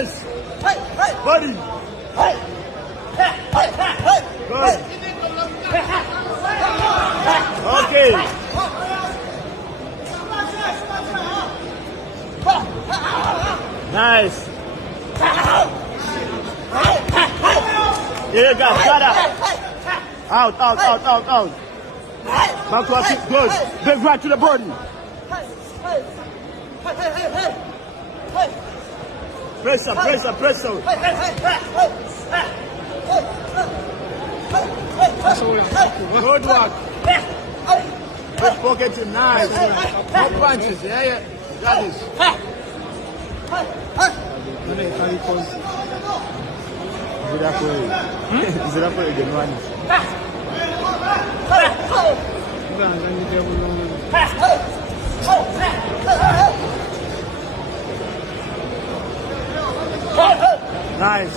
Yes. Body. Good. Okay. Nice. Here you go. Got up. Out. Back to our feet. Good. Big right to the body. Press up. Good work. Good pocket to nice. No punches. Yeah. Got this. Nice.